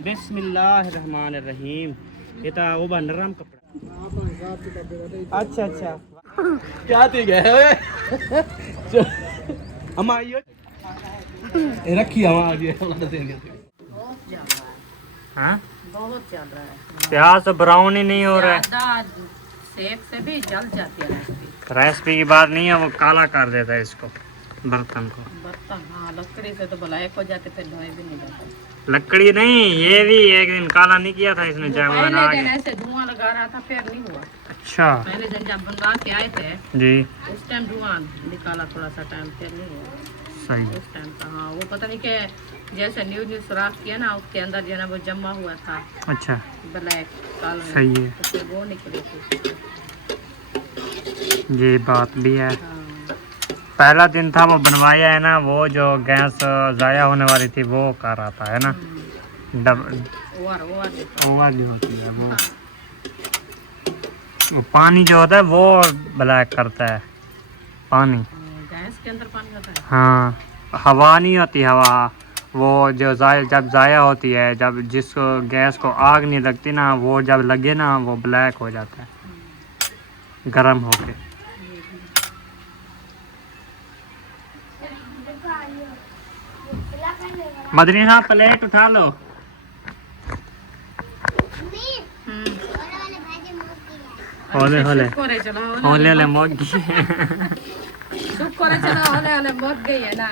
बिस्मिल्लाहिर्रहमानिर्रहीम। ये तो वो बन रहा कपड़ा। अच्छा अच्छा क्या थी गए हम आइए रखी हम आगे हाँ बहुत चल रहा है। प्याज तो ब्राउन ही नहीं हो रहा है। सेक से भी जल जाती है रेसिपी की बात नहीं है, वो काला कर देता है इसको बर्तन को। बर्तन हाँ लकड़ी से तो भला एक हो जाते फिर धोए भी नहीं जाते। लकड़ी नहीं, ये भी एक दिन काला नहीं किया था इसने जब पहले दिन ऐसे धुआं लगा रहा था फिर नहीं हुआ। अच्छा पहले दिन जब बनवा के आए थे जी उस टाइम धुआं निकाला थोड़ा सा टाइम फिर नहीं हुआ सही। उस टाइम का। हाँ वो पता नहीं कि जैसे न्यू सुराख किया ना उसके अंदर जो है ना वो जमा हुआ था। अच्छा ब्लैक काला सही है, तो फिर वो निकले थे। ये बात भी है। हाँ पहला दिन था वो बनवाया है ना, वो जो गैस ज़ाया होने वाली थी वो कर रहा था है ना। ओवर भी होती है वो पानी जो होता है वो ब्लैक करता है पानी। गैस के अंदर पानी होता है। हाँ हवा नहीं होती, हवा वो जो जब ज़ाया होती है, जब जिसको गैस को आग नहीं लगती ना, वो जब लगे ना वो ब्लैक हो जाता है गर्म होके। मदरीना प्लेट उठा लो। होले होले होले होले मोगी मक गई है ना।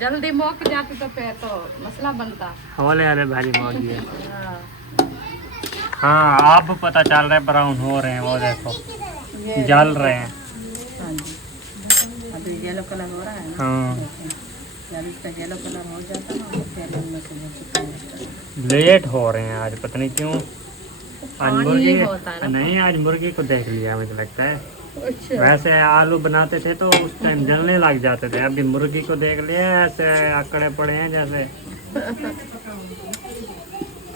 जल्दी मक जाती तो फिर तो मसला बनता। होले होले भाजी मोगी है। हाँ। हाँ आप पता चल रहा है ब्राउन हो रहे हैं, वो देखो जल रहे हैं। हाँ जी अभी येलो कलर हो रहा है ना। हाँ जब इसका येलो कलर हो जाता ना तो फिर इनमें से लेट हो रहे हैं आज, पता नहीं क्यों। आज मुर्गी होता है ना। नहीं, आज मुर्गी को देख लिया मुझे लगता है। अच्छा। वैसे आलू बनाते थे तो उस टाइम जलने लग जाते थे, अभी मुर्गी को देख लिया ऐसे अकड़े पड़े हैं जैसे।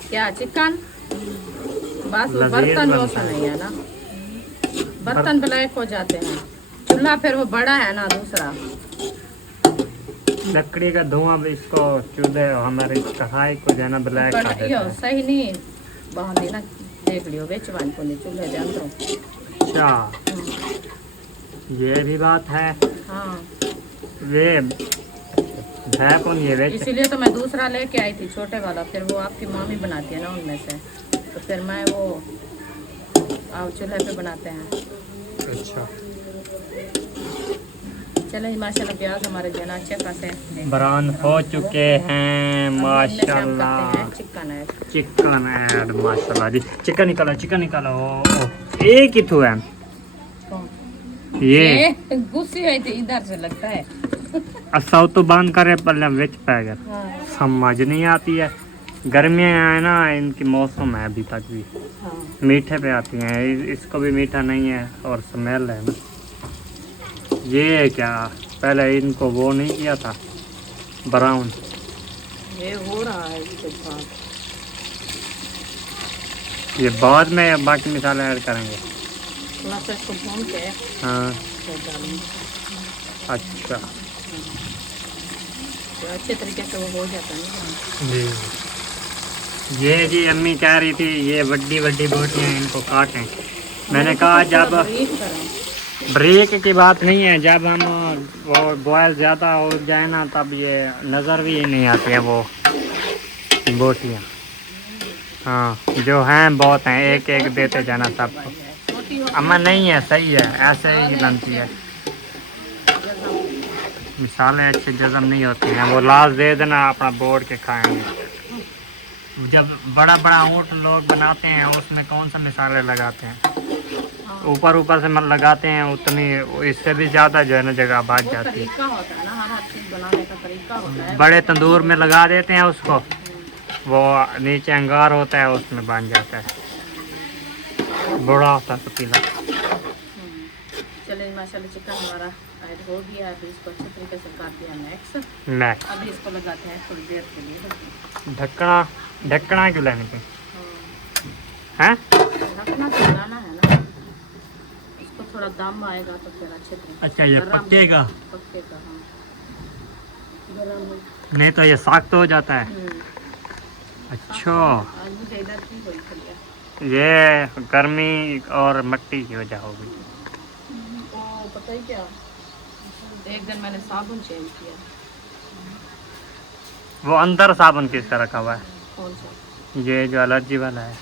क्या चिकन बस वो लजीज बर्तन बनता वैसा है। नहीं है ना, बर्तन ब्लैक हो जाते हैं। चूल्हा फिर वो बड़ा है ना दूसरा। लकड़ी का धुआं भी इसको चूल्हे हमारे कढ़ाई को जो है ना ब्लैक कर देता है। सही नहीं बांधी ना देख लियो बेचवान को नहीं चूल्हे दे अंदर। अच्छा ये भी बात है। हाँ वे है कौन ये वेच? इसीलिए तो मैं दूसरा लेके आई थी छोटे वाला, फिर वो आपकी मामी बनाती है ना उनमें से, तो फिर मैं वो चूल्हे पे बनाते हैं। अच्छा चलो माशाल्लाह प्याज हमारे जो है ना अच्छे खासे ब्राउन हो चुके हैं माशाल्लाह। चिकन है चिकन ऐड माशाल्लाह जी। चिकन निकालो चिकन निकालो। एक ही तो है ये गुस्से हुई थी इधर से लगता है। असौ तो बंद करे पहले विच पै गया। हाँ। समझ नहीं आती है, गर्मियाँ है ना इनकी मौसम है अभी तक भी। हाँ। मीठे पे आती हैं, इसको भी मीठा नहीं है और स्मेल है ना। ये क्या पहले इनको वो नहीं किया था ब्राउन? ये हो रहा है इसके बाद। ये बाद में बाकी मसाले ऐड करेंगे। थोड़ा सा इसको भून के हाँ फिर डालेंगे। अच्छा तो अच्छे तरीके से वो हो जाता है ना। जी ये जी अम्मी कह रही थी ये बड़ी बड़ी बोटियाँ इनको काटें। मैंने कहा जब ब्रेक की बात नहीं है, जब हम वो बॉयल ज़्यादा हो जाए ना तब ये नज़र भी नहीं आती है वो बोटियाँ। हाँ जो हैं बहुत हैं, एक एक देते जाना सबको। अम्मा नहीं है सही है, ऐसे ही बनती है। मिसालें अच्छी जज़म नहीं होती हैं, वो लाश दे देना अपना बोर्ड के खाएंगे। जब बड़ा बड़ा ऊँट लोग बनाते हैं उसमें कौन सा मिसाले लगाते हैं, ऊपर ऊपर से मत लगाते हैं उतनी, इससे भी ज़्यादा जो है ना जगह बच जाती है। बड़े तंदूर में लगा देते हैं उसको, वो नीचे अंगार होता है उसमें बन जाता है, बड़ा होता है पतीला। चलिए माशाल्लाह चिकन हमारा ऐड हो गया है, अभी इसको अच्छे तरीके से काट दिया नेक्स्ट। अभी इसको लगाते हैं थोड़ी देर के लिए ढक्कना। ढक्कना क्यों लेने पे हैं? ढकना तो लगाना है ना, इसको थोड़ा दम आएगा तो फिर अच्छे तरीके। अच्छा ये पक्केगा। पक्केगा हाँ गरम नहीं तो ये सख्त हो जाता है। अच्छा, आज मुझे इधर की कोई खड़ी है। ये गर्मी और मिट्टी की वजह होगी। ओ पता ही क्या, एक दिन मैंने साबुन चेंज किया। वो अंदर साबुन किसका रखा हुआ है? कौन सा? ये जो एलर्जी वाला है।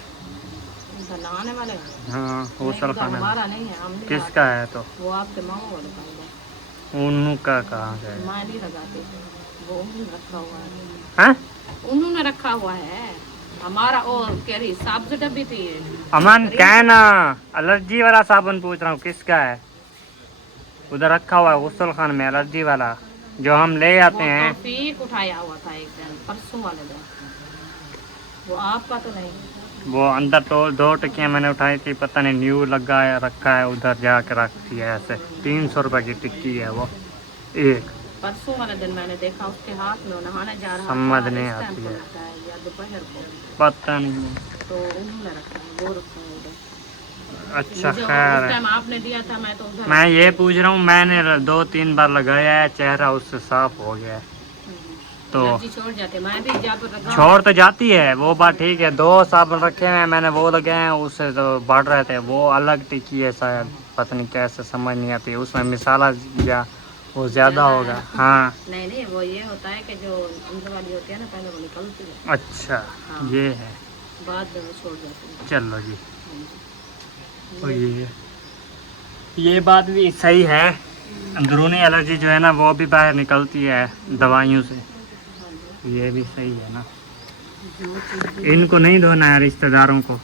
उनका नहाने वाले हैं? हाँ, वो नहीं, सल तो खाने हमारा नहीं है, हम नहीं किसका है तो? लगाते। वो आपके मामा वाले का होगा। उनका कहाँ है? मैं नहीं लगाती, वो उन्होंने रखा हुआ है। हैं? उन्होंने रखा हुआ है हमारा। और कह रही साबुन से डब्बी थी ये। अमन कहना, एलर्जी वाला साबुन पूछ रहा हूँ किसका है? उधर रखा हुआ है गुस्ल खान में, एलर्जी वाला जो हम ले आते वो हैं। तौफीक उठाया हुआ था एक दिन, परसों वाले दिन। वो आपका तो नहीं। वो अंदर तो 2 टिक्कियाँ मैंने उठाई थी, पता नहीं न्यू लगा है रखा है, उधर जाके रखती है ऐसे। 300 रुपए की टिक्की है वो एक। परसों वाले दिन मैंने देखा उसके हाथ में, वो नहाने जा रहा समझ था, नहीं इस टाइम आती को है। लगता है या दोपहर को, पता नहीं। तो उन्होंने रखा है, वो रखा है उधर। अच्छा मुझे खैर उस है। टाइम आपने दिया था, मैं तो उधर। मैं ये पूछ रहा हूँ, मैंने 2-3 बार लगाया है, चेहरा उससे साफ हो गया है। तो एलर्जी छोड़ जाते, मैं भी जा तो लगा। छोड़ तो जाती है वो बात ठीक है। 2 साबुन रखे हुए हैं मैंने, वो लगे हैं, उससे तो बढ़ रहे थे। वो अलग टिक्की है शायद, पता नहीं कैसे, समझ नहीं आती। उसमें मसाला या वो ज़्यादा होगा। हाँ नहीं नहीं, वो ये होता है कि जो अंदर वाली होती है ना, पहले वो निकलती है, अच्छा, हाँ। ये है। बाद में वो छोड़ जाती है। चलो जी, तो ये बात भी सही है। अंदरूनी एलर्जी जो है ना, वो भी बाहर निकलती है दवाइयों से। ये भी सही है ना। इनको नहीं धोना है रिश्तेदारों को।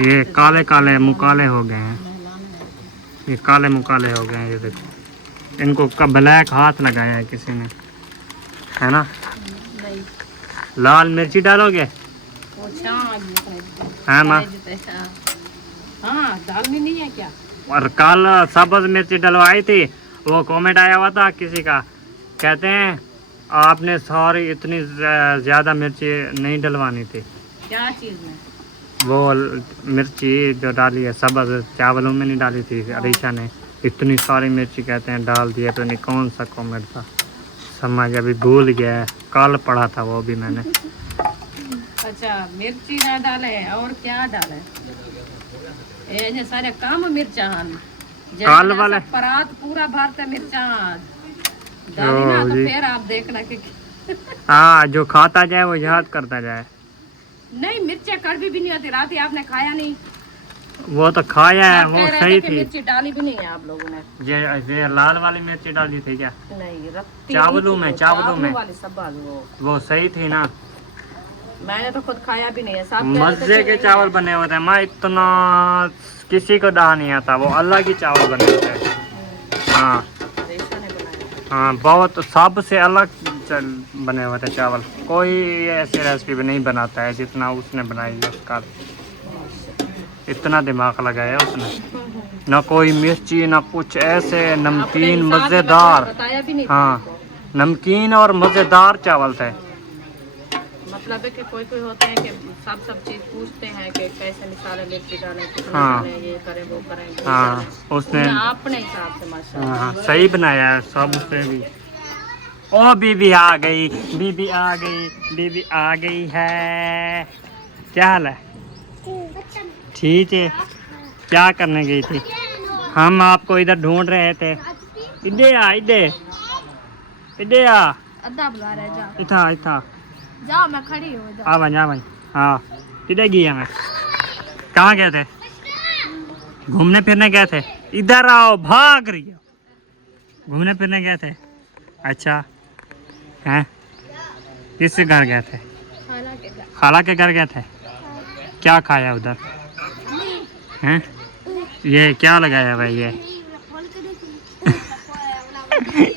ये काले काले मुकाले हो गए हैं, ये काले मुकाले हो गए हैं। ये देखो, इनको कब ब्लैक हाथ लगाया है किसी ने, है ना। नहीं, लाल मिर्ची डालोगे? वो हाँ माँ। हाँ, डालनी नहीं है क्या? और कल सब्ज मिर्ची डलवाई थी, वो कमेंट आया हुआ था किसी का, कहते हैं आपने सॉरी इतनी ज़्यादा मिर्ची नहीं डलवानी थी। क्या चीज़ में? वो मिर्ची जो डाली है सब्ज चावलों में नहीं डाली थी अरीशा ने, इतनी सारी मिर्ची कहते हैं डाल दिया। तो नहीं कौन सा कमेंट था, समझ अभी भूल गया है, कल पढ़ा था वो भी मैंने। अच्छा, मिर्ची ना डाले और क्या डाले? ये सारे काम मिर्चा काल वाले परात पूरा भारत मिर्चा डाली ना, तो फिर आप देखना कि हाँ, जो खाता जाए वो याद करता जाए। नहीं, मिर्चा कड़वी भी नहीं होती। रात ही आपने खाया नहीं, वो तो खाया है, आप वो कह रहे सही थे कि थी। मिर्ची डाली भी नहीं है आप लोगों ने। ये लाल वाली मिर्ची डाली थी क्या? नहीं, रत्ती चावलों नहीं में, थी, चावलों में वाली सब्बाज वो सही थी ना। मैंने तो खुद खाया भी नहीं है। सब कह रहे थे मजे कि के नहीं चावल है। बने होते हैं माँ, इतना किसी को डा नहीं आता, वो अलग ही चावल बने होते हैं। हाँ रेशा ने बनाया। हाँ, बहुत सबसे अलग बने हुए थे चावल। कोई ऐसी रेसिपी भी नहीं बनाता है जितना उसने बनाई है। उसका इतना दिमाग लगाया उसने, ना कोई मिर्ची ना कुछ, ऐसे नमकीन मज़ेदार। बताया भी नहीं था हाँ, आपको। नमकीन और मज़ेदार चावल थे। मतलब है कि कोई कोई होते हैं कि सब चीज़ पूछते हैं कि कैसे मिसाले मिर्ची डालें, कितनी हाँ। डालें, ये करें वो करें, वो हाँ, करें। उसने अपने हिसाब से माशाल्लाह हाँ सही बनाया है सब उससे भी। ओ बीबी आ गई, बीबी आ गई, बीबी आ गई है। क्या हाल है? ठीक है। क्या करने गई थी? हम आपको इधर ढूंढ रहे थे। इधर आ, इधर इधर आ। अद्धा बुला रहा है, जा इथा इथा जाओ, मैं खड़ी हूँ, जाओ। आ भाई, जा भाई। हाँ, किधर गई मैं? कहाँ गए थे? घूमने फिरने गए थे। इधर आओ, भाग रही हो। घूमने फिरने गए थे? अच्छा, हैं? किसके घर गए थे? खाला के घर गए थे। क्या खाया उधर? हैं? ये क्या लगाया हुआ है ये?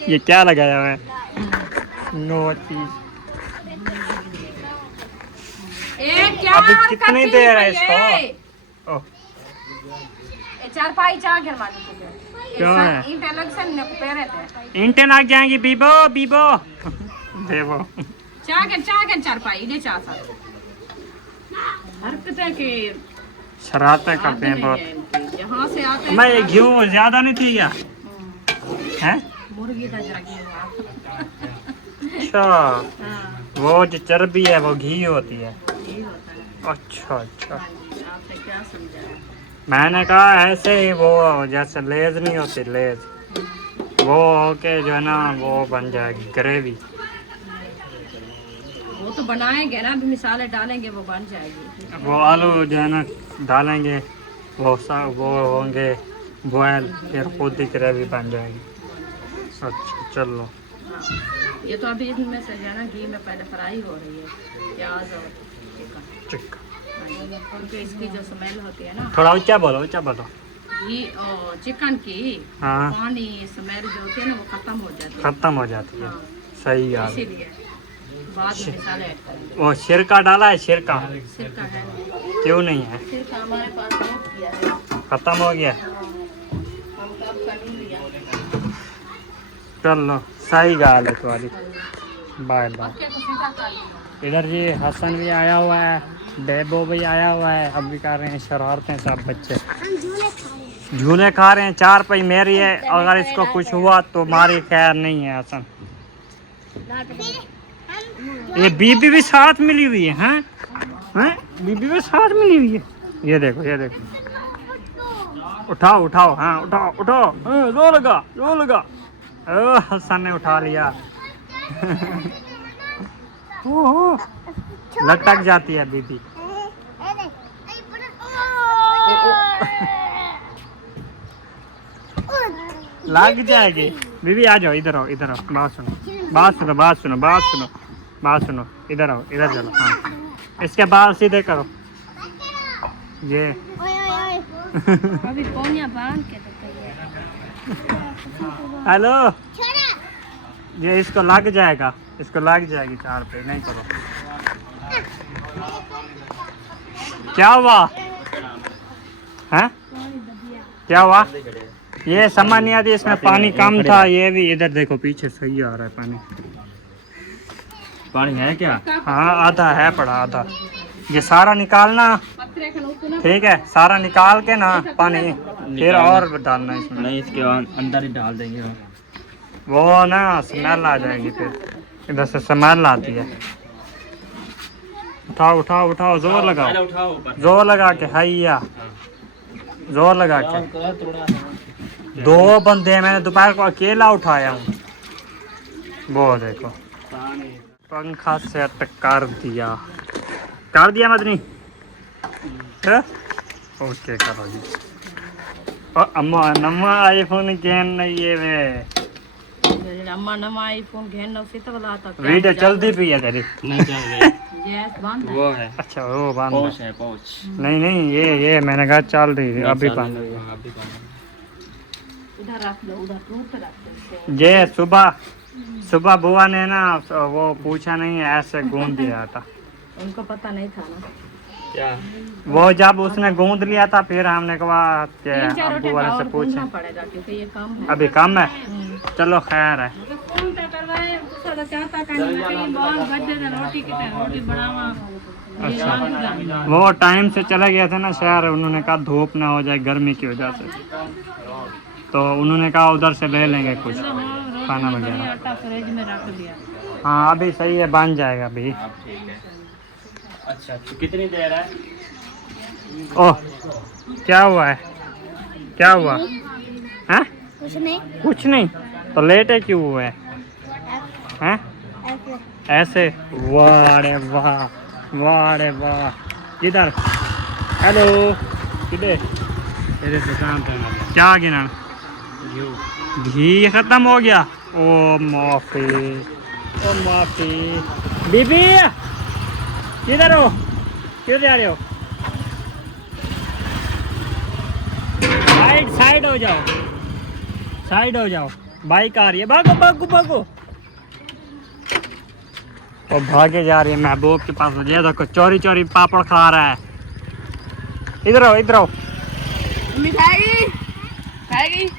ये क्या लगाया हुआ है? नोटिस। क्या अभी कितनी देर है इसको? ओह, चारपाई चाह घर मानी क्या है? इंटेलेक्शन ने पेरे थे इंटेन आ जाएंगी। बीबो बीबो देवो चाह चारपाई दे चाह सा हरकत है कि शरारतें करते हैं बहुत। यहाँ से आते हैं। मैं ये घी ज्यादा नहीं थी क्या? हैं? मुर्गी था जरा अच्छा, हाँ, वो जो चर्बी है वो घी होती है। यही होता है। अच्छा अच्छा, हाँ जी, आपने क्या समझाया? मैंने कहा ऐसे ही वो जैसे लेज नहीं होती लेज, वो होके जो है ना वो बन जाएगी ग्रेवी। वो तो बनाएंगे ना, अभी मिसाले डालेंगे वो बन जाएगी। वो आलू जो है ना डालेंगे, वो होंगे बॉयल, फिर खुद ही ग्रेवी बन जाएगी। अच्छा चलो। हाँ, ये तो अभी इनमें से जो है ना घी में पहले फ्राई हो रही है, प्याज और चिकन। चिकन हाँ जी, क्योंकि इसकी जो स्मेल होती है ना, थोड़ा ऊंचा बोलो, ऊंचा बोलो। घी और चिकन की हाँ, पानी स्मेल जो होती है ना वो खत्म हो जाती है। खत्म हो जाती है। हाँ, सही यार। इसीलिए बाद में मिसाले ऐड करेंगे। वो सिरका डाला है, सिरका सिरका है नहीं, क्यों नहीं है? सिरका हमारे पास नहीं किया है। खत्म हो गया। हम कब कर लिया। चलो सही गाल है तुम्हारी। Bye bye. क्या तो सिरका कर लिया। इधर जी हसन भी आया हुआ है, डेबो भी आया हुआ है, अब भी कर रहे हैं शरारतें सब बच्चे। झूले खा रहे हैं, 4 पई मेरी है, अगर इसको कुछ हुआ तो मारी खैर नहीं है हसन। ये बीबी भी साथ मिली हुई है, हैं? हैं? बीबी भी साथ मिली हुई है। ये देखो, ये देखो। उठाओ उठाओ, हाँ उठाओ उठाओ, हाँ, लो लगा, लो लगा। ओ, हसन ने उठा लिया। ओहो, लटक जाती है बीबी। लग जाएगी। बीबी आ जाओ, इधर आओ, इधर आओ, बात सुनो, बात सुनो, बात सुनो, बात सुनो, बात सुनो, इधर आओ, इधर चलो। हाँ, इसके बाल सीधे करो। ये अभी पौनिया बांध के हेलो, ये इसको लग जाएगा, इसको लग जाएगी 4 पे, नहीं करो। क्या हुआ है? क्या हुआ? ये समझ नहीं आती, इसमें पानी कम था। ये भी इधर देखो, पीछे सही आ रहा है पानी। पानी है क्या? हाँ आधा है पड़ा, आधा। ये सारा निकालना, ठीक है, सारा निकाल के ना पानी फिर और डालना इसमें। नहीं, इसके अंदर ही डाल देंगे। वो ना स्मेल आ जाएगी, फिर इधर से स्मेल आती है। उठाओ उठाओ उठाओ, जोर लगाओ, उठाओ, जोर लगा के, हैया जोर लगा के। 2 बंदे हैं, मैंने दोपहर को अकेला उठाया हूँ। वो देखो, पंखा सेट कर दिया, कर दिया मदनी। है? ओके करो जी। और अम्मा नम्मा आईफोन गेन नहीं है वे। अम्मा नमा आईफोन घेन उसी तक लाता वीडियो चलती भी है तेरी। नहीं चल रही। यस बंद है। वो है अच्छा वो बंद पहुंच है। है, पहुंच। नहीं नहीं, ये मैंने कहा चल रही है, अभी बंद हुई है। अभी बंद है। उधर रख लो, उधर रूम पे रख दो। ये सुबह बुआ ने ना वो पूछा नहीं, ऐसे गूंद दिया था। उनको पता नहीं था ना। क्या? वो जब उसने गूंद लिया था, फिर हमने कहा कि 3-4 रोटी बुआ और से पूछे। गूंदना पड़ेगा क्योंकि ये कम है। अभी कम है, चलो खैर है। फोन पे करवाए तो चाहता कहीं बहुत बच्चे से रोटी की रोटी बनावा। अच्छा, वो टाइम से चला गया था ना शहर, उन्होंने कहा धूप ना हो जाए गर्मी की वजह से, तो उन्होंने कहा उधर से ले लेंगे कुछ खाना वगैरह। आटा फ्रिज में रख दिया। हाँ अभी सही है, बन जाएगा अभी। अब ठीक है। अच्छा, तो कितनी देर है? ओह, क्या हुआ है? क्या हुआ है? कुछ नहीं। कुछ नहीं, तो लेटे क्यों हुए हैं? ऐसे? वाह रे वाह, वाह रे वाह। किधर? हेलो, किधर? तेरे दुकान पे क्या गिना? घी खत्म हो गया। ओ माफी, ओ माफी। बीबी किधर हो? क्यों जा रहे हो? साइड हो जाओ, साइड हो जाओ, बाइक आ रही है, भागो भागो भागो। और भागे जा रही है महबूब के पास। ये देखो चोरी चोरी पापड़ खा रहा है। इधर आओ, इधर आओ। मिठाई खाएगी।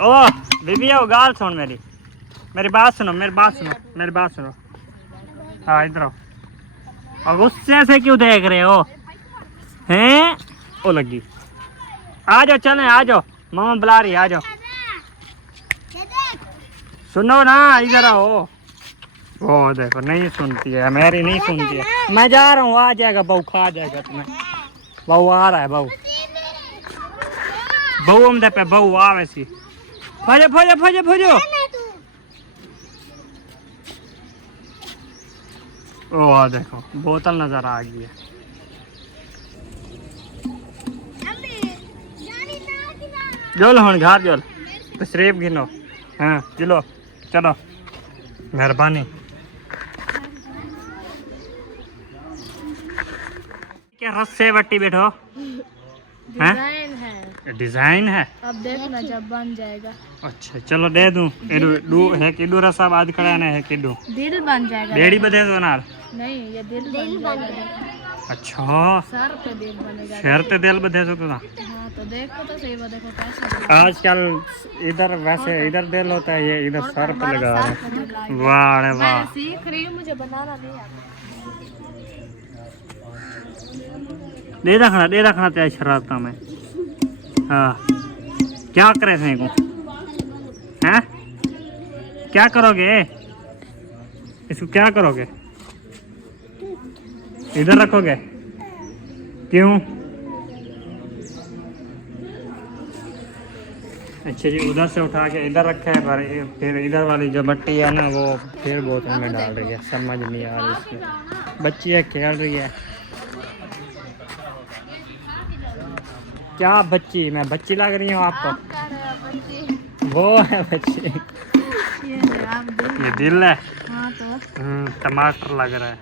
ओ बीबी आओ, गाल सुन मेरी बात सुनो, मेरी बात सुनो, मेरी बात सुनो। हाँ इधर आओ। और गुस्से से क्यों देख रहे हो हैं? ओ लगी, आ जाओ, चलें, आ जाओ, मामा बुला रही है, आ जाओ, सुनो ना, इधर आओ। वो देखो नहीं सुनती है, मेरी नहीं सुनती है। मैं जा रहा हूँ, आ जाएगा बहू, खा जाएगा तुम्हें। बहू आ रहा है, बहू बहू हम पे बहू आ वैसी। फौजो फौजो फौजो फौजो। ओ देखो बोतल नजर आ गई है। जोल हूँ घर जोल तशरीफ गिनो। हाँ चलो चलो, मेहरबानी। क्या रस्से बट्टी बैठो। डिजाइन है, डिजाइन है। अब देखना जब बन जाएगा। अच्छा चलो दे दूं। एडू है किडू रसा बाद खड़ा ना है किडू दिल बन जाएगा। डेढ़ी बदे तो नाल। नहीं ये दिल बन जाएगा। अच्छा सर पे दिल बनेगा। शहर ते दिल बदे तो ना। हाँ तो देखो तो सही, वो देखो कैसा आजकल इधर वैसे इधर दिल होता है, ये इधर सर पे लगा रहा है। वाह रे वाह। मैं सीख रही हूँ, मुझे बनाना नहीं आता। दे रखना तेरा शरारता में। हाँ क्या करे थे को हैं, क्या करोगे इसको, क्या करोगे? इधर रखोगे? क्यों? अच्छा जी, उधर से उठा के इधर रखा है, पर फिर इधर वाली जो बट्टी है ना वो फिर बोतल में डाल रही है। समझ नहीं आ रही इसमें। बच्ची है, खेल रही है। क्या बच्ची? मैं बच्ची लग रही हूँ आपको? वो है बच्ची। ये दिल है। हाँ तो टमाटर लग रहा है।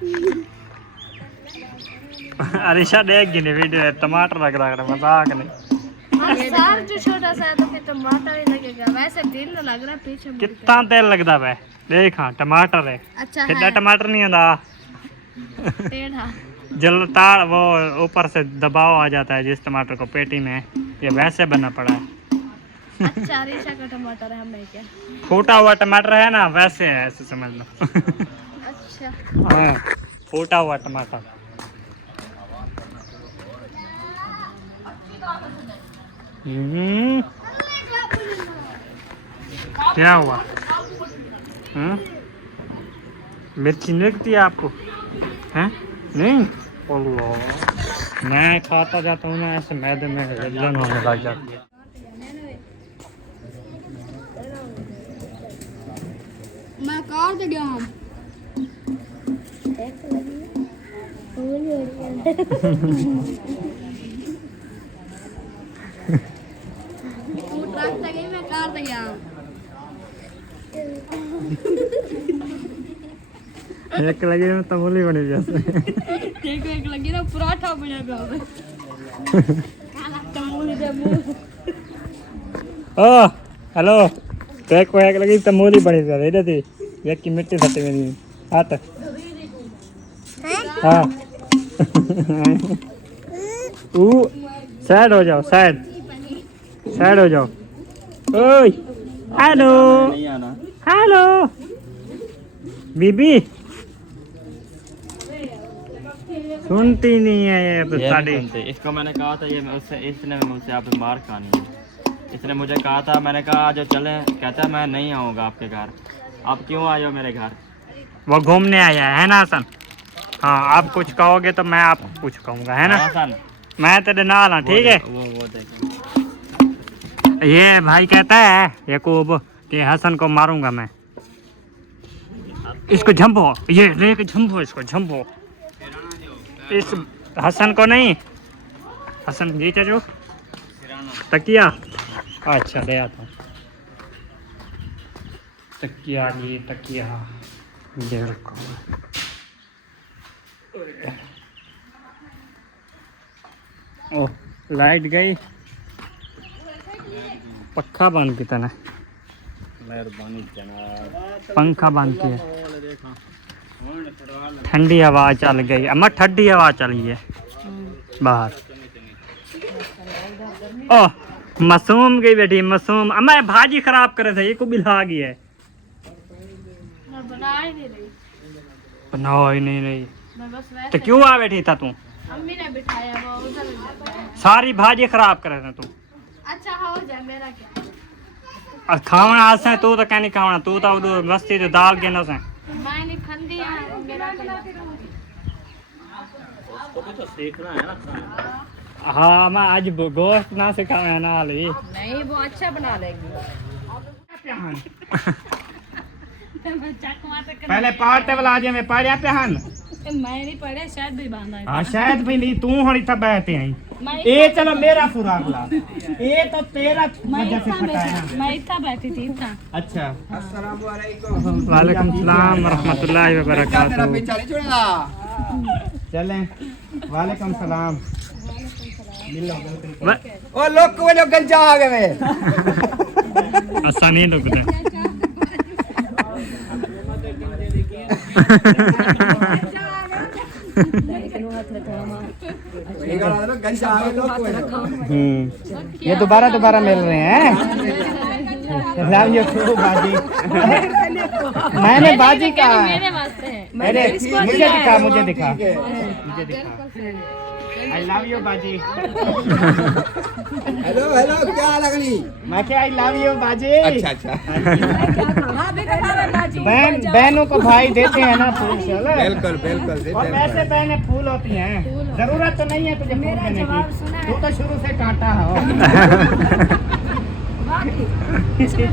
अरिशा देख नहीं वीडियो है, टमाटर लग रहा है, मजाक नहीं। सर जो छोटा सा है तो फिर टमाटर ही लगेगा। वैसे दिल लग रहा है पीछे। कितना तेल लगता है? देख हाँ टमाटर है। अच्छा कितना है। टमाटर नहीं आता। टेढ़ा। जलता वो ऊपर से दबाव आ जाता है जिस टमाटर को पेटी में, ये वैसे बना पड़ा है। अच्छा रीशा का टमाटर है, हमें क्या। फूटा हुआ टमाटर है ना, वैसे है, ऐसे समझ लो। अच्छा हाँ फूटा हुआ टमाटर। क्या हुआ? मिर्ची नहीं लगती है आपको? हैं? नहीं? अल्लाह, मैं खाता जाता हूँ ना, ऐसे मैदे में जलन होने लग जाती है। मैं कहाँ से गया हूँ? मैं कहाँ से गया हूँ? एक लगी में तमोली बनी जैसे। एक लगी ना पराठा बना तमोली दे मुंह। ओ हेलो, देख को एक लगी तमोली बनी जैसे। इधर थी एक की मिट्टी सटे में नहीं हाथ। हाँ साइड हो जाओ, साइड हो जाओ। ओए हेलो नहीं आना। हेलो बीबी, सुनती नहीं है ये तो साड़ी। इसको मैंने कहा था, ये उससे इसने मुझसे आप मार खानी है। इसने मुझे कहा था, मैंने कहा आज चले, कहता मैं नहीं आऊँगा आपके घर। आप क्यों आए हो मेरे घर? वो घूमने आया है ना हसन? हाँ आप कुछ कहोगे तो मैं आपको कुछ कहूँगा, है ना? हसन मैं तेरे नाल हाँ, ठीक है? वो देखो ये भाई कहता है याकूब कि हसन को मारूंगा मैं। इसको झंपो, ये लेके झंपो, इसको झंपो। इस हसन को नहीं, हसन जी चाचू तकिया। अच्छा ले आता हूँ तकिया, ये तकिया ये रखो। ओ लाइट गई, पक्का बंद की तना, मेहरबानी जनाब। पंखा बंद किया। ठंडी हवा चल गई, अम्मा ठंडी हवा चली है बाहर। ओ मासूम गई बेटी, मासूम। अम्मा भाजी खराब करे थे, ये को बिला गई है। मैं बना ही नहीं रही, बनाओ ही नहीं रही मैं बस वैसे। तो क्यों आ बैठी था तू? अम्मी ने बिठाया, वो उधर। सारी भाजी खराब करे थे तू। अच्छा हो जाए, मेरा क्या। खावना असें तू तो कहनी खावना तू तो उधर बस्ती तो दाल के न से मैं नहीं खंदी है मेरा हाँ मैं आज गोश्त ना सिखावे ना वाली नहीं वो अच्छा बना लेगी पहले पार टेबल आ जाए मैं पढ़िया पहन मैं नहीं पढ़े शायद भी बांधा है हाँ शायद भी नहीं तू होनी था बैठे आई ए चलो मेरा फुराक ला ए तो तेरा वजह से फटा है ना मैं इतना बैठी थी इतना अच्छा वालेकुम सलाम रहमतुल्लाहि व बरकातहू चलें वालेकुम सलाम ओ लोग को जो गंजा आ गए असा नहीं रुकते गंजा आ गए लोग ये दोबारा मिल रहे हैं लव यू टू बाजी मैंने बाजी कहा मेरे वास्ते है अरे मुझे दिखा आई लव यू बाजी हेलो हेलो क्या लगनी मैं क्या आई लव यू बाजी अच्छा बहनों को भाई देते हैं ना फूल चलो बिल्कुल बिल्कुल और वैसे बहनें फूल होती हैं जरूरत तो नहीं है तुझे फूल देने की तू तो शुरू से कांटा हो हाँ जी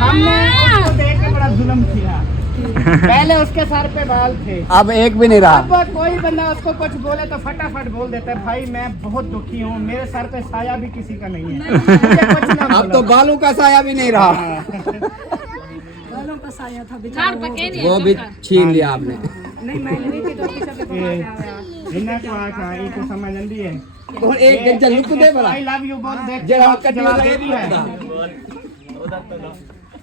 हमने उसको देख के बड़ा जुल्म किया पहले उसके सर पे बाल थे अब एक भी नहीं रहा अब कोई बंदा उसको कुछ बोले तो फटाफट बोल देता है भाई मैं बहुत दुखी हूँ मेरे सर पे साया भी किसी का नहीं है मुझे कुछ ना अब बोलो। तो बालों का साया भी नहीं रहा खार पके नहीं वो भी छीन लिया आपने इन्हें को आखा ये तो समझ आंदी है और एक गंजा लुक दे भला आई लव यू बोल देख जरा के जवाब दे दी है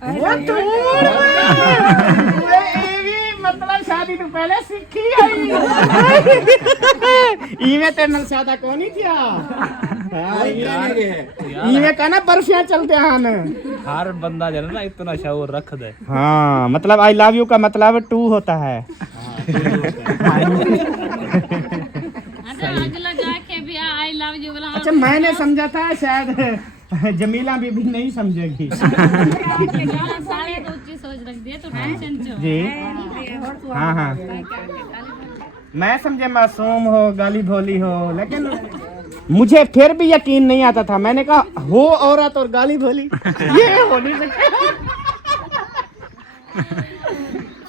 वो तू मतलब शादी तो पहले सीखी आई इवे तेरे नाल सादा कौन ही थिया इवे का ना बर्फियां चलते हन हर बंदा जो है ना इतना शौर रख दे हाँ मतलब आई लव यू का मतलब टू होता है अगला जाके भी आई लव यू बोला अच्छा मैंने समझा था शायद जमीला भी नहीं समझेगी सारे तो ऊंची सोच रख दिए तो टेंशन छो जी हाँ मैं समझे मासूम हो गाली भोली हो लेकिन मुझे फिर भी यकीन नहीं आता था मैंने कहा हो औरत और गाली भोली ये हो नहीं सकता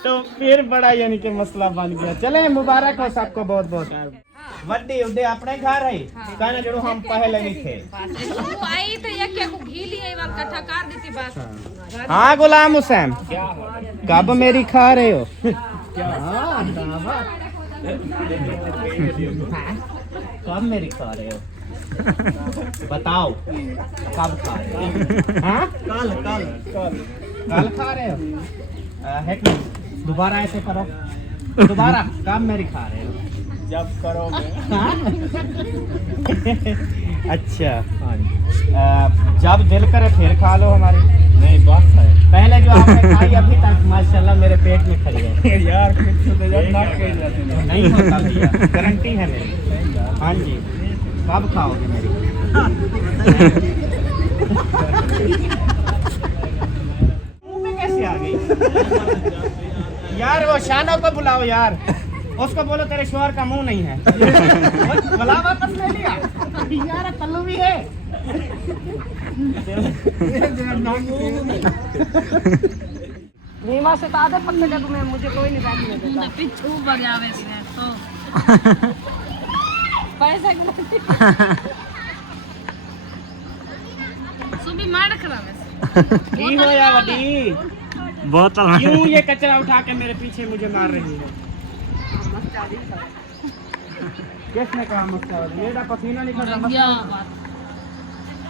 तो फिर बड़ा यानी कि मसला बन गया चले मुबारक हो सबको बहुत बहुत वड्डी उदे अपने घर है कहना जड़ो हम पहले नहीं थे आई तो एक को घी लिए वाल इकट्ठा कर देती बस हाँ गुलाम हुसैन कब मेरी खा रहे हो कब मेरी खा रहे हो बताओ कब खा रहे हो हाँ कल खा रहे हो है कि दोबारा ऐसे करो दोबारा कब मेरी खा रहे हो जब करोगे अच्छा जब दिल करे फिर खा लो हमारी नहीं बस है पहले जो आपने खाई अभी तक माशाल्लाह मेरे पेट में खड़ी है यार नहीं होता भैया गारंटी है मेरी हाँ जी कब खाओगे मेरी मुंह में कैसे आ गई यार वो शानो को बुलाओ यार उसको बोलो तेरे शोहर का मुंह नहीं है बुला वापस ले लिया यार कल्लू भी है नीमा से तादे पत्ते का तुम्हें मुझे कोई नहीं बैठने देता पिछू बजावे से तो पैसा सुबह मार करावे की हो या वडी बोतल क्यों ये कचरा उठा के मेरे पीछे मुझे मार रही है किसने कहा मक्का ये ना पसीना निकल रहा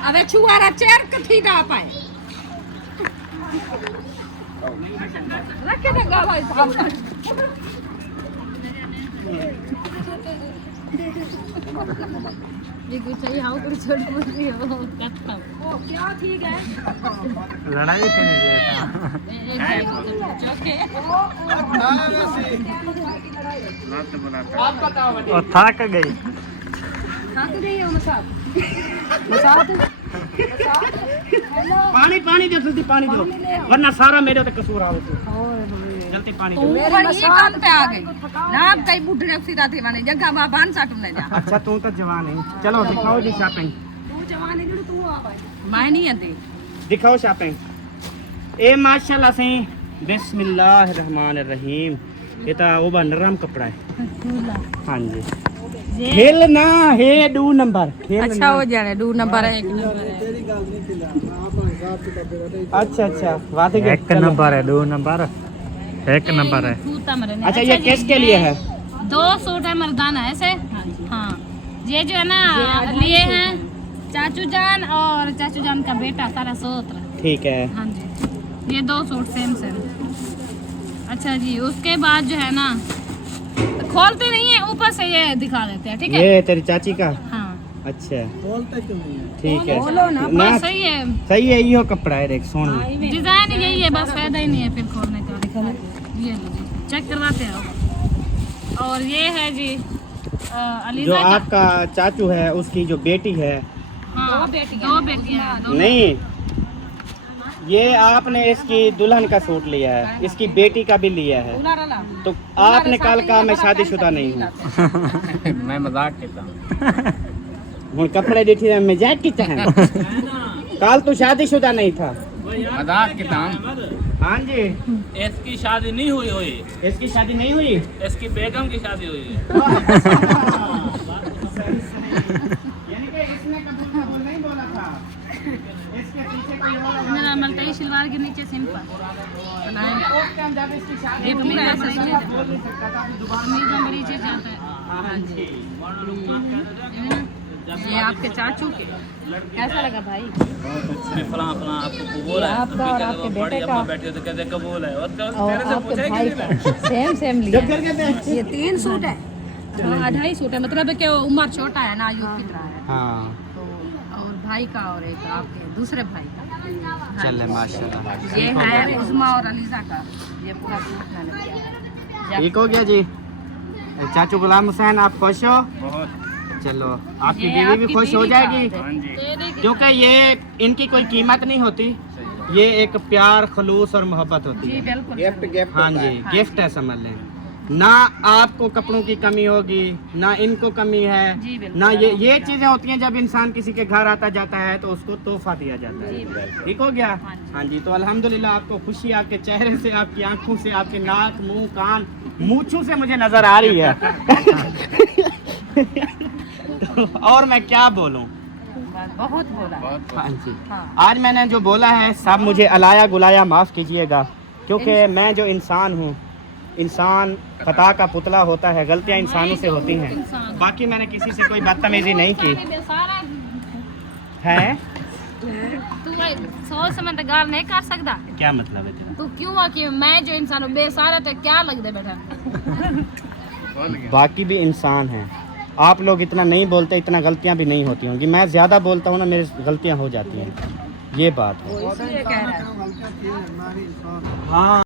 अबे छुआरा चेयर कथी ना पाए रखे ना गावा साहब ये कुछ चाहिए हाउ कुछ छोड़ पूरी हो खत्म ओ क्या ठीक है लड़ाई थे नहीं आप बताओ और थक गई थक गई हो मसाद पानी पानी दो जल्दी पानी दो वरना सारा मेरे तो कसूर आओ जल्दी पानी दो ऊपर ये काम पे आ गई ना आप कई बुढ़े सीधा थे माने जगह वहां बांध साटू ले जा अच्छा तू तो जवान है चलो दिखाओ जी शॉपिंग मैं नहीं आती दिखाओ शॉपिंग ए माशाल्लाह से बिस्मिल्लाहिर्रहमानिर्रहीम ये तो वो नरम कपड़ा है हाँ जी खेल ना हे 2 नंबर खेल अच्छा हो जाने 2 नंबर है 1 नंबर है अच्छा अच्छा वादे के एक नंबर है 2 नंबर 1 नंबर है अच्छा ये किसके लिए है 2 सूट है मर्दाना ऐसे हाँ ये जो है ना लिए हैं चाचू जान और चाचू जान का बेटा सारा सूत्र ठीक है हाँ जी ये 2 सूट सेम सेम अच्छा जी उसके बाद जो है ना खोलते नहीं है ऊपर से ये दिखा देते हैं ठीक है ये तेरी चाची का हाँ अच्छा बोलते क्यों नहीं ठीक है बोलो ना बस सही है सही है यो कपड़ा है देख सोन डिजाइन यही है बस फायदा ही नहीं है फिर खोलने का ये लो जी चेक करवाते हैं और ये है जी जो अलीजा का आपका चाचू है उसकी जो बेटी है हाँ 2 बेटियां हैं दोनों नहीं ये आपने इसकी दुल्हन का सूट लिया है इसकी बेटी का भी लिया है तो आपने कल कहा मैं शादीशुदा नहीं हूँ मैं मजाक करता हूँ हूँ कपड़े देखी है मजाक की तरह कल तो शादीशुदा नहीं था मजाक करता हूँ हाँ जी इसकी शादी नहीं हुई हुई इसकी शादी नहीं हुई इसकी बेगम की शादी हुई है यानी कि इसने कबूल नहीं बोला था इसके पीछे कोई और मेरा मल्टी शलवार के नीचे सिंपल ये पूरा ऐसे बोल नहीं सकता था अपनी जुबान में। कमीज में नीचे जाता है हाँ जी ये आपके चाचू के कैसा लगा भाई फला फला आपको कबूल है आपका और आपके बेटे का बैठे तो कहते कबूल है और और आपके भाई का सेम लिया ये 3 सूट है हाँ 2.5 सूट है मतलब कि वो उम्र छोटा है ना आयु की तरह है हाँ तो और भाई का और एक आपके दूसरे भाई का चल माशाल्लाह ये है उस्मा और अलीजा का ये पूरा सूट मैंने किया है ठीक हो गया जी चाचू गुलाम हुसैन आप खुश हो चलो आपकी ये बीवी भी आपकी खुश हो बीवी का जाएगी क्योंकि ये इनकी कोई कीमत नहीं होती ये एक प्यार खलूस और मोहब्बत होती जी है बिल्कुल गिफ्ट हाँ जी गिफ्ट है समझ लें ना आपको कपड़ों की कमी होगी ना इनको कमी जी, है बिल्कुल। ना ये चीजें होती हैं जब इंसान किसी के घर आता जाता है तो उसको तोहफा दिया जाता है ठीक हो गया हाँ जी तो अल्हम्दुलिल्लाह आपको खुशी आपके चेहरे से आपकी आंखों से आपके नाक मुंह कान मूंछों से मुझे नजर आ रही है तो और मैं क्या बोलूं बहुत बोला हाँ जी हाँ। आज मैंने जो बोला है सब मुझे अलाया गुलाया माफ़ कीजिएगा क्योंकि मैं जो इंसान हूँ इंसान खता का पुतला होता है गलतियाँ इंसानों से होती हैं बाकी मैंने किसी से कोई बदतमीजी नहीं की सारा है तू सोच समझ गाल नहीं कर सकता क्या मतलब है तेरा? तू क्यों आके मैं जो इंसान हूँ बेसारा तो क्या लग दे बेटा बाकी भी इंसान हैं आप लोग इतना नहीं बोलते इतना गलतियाँ भी नहीं होती होंगी मैं ज़्यादा बोलता हूँ ना मेरी गलतियाँ हो जाती हैं ये बात है इसलिए कह रहा है हाँ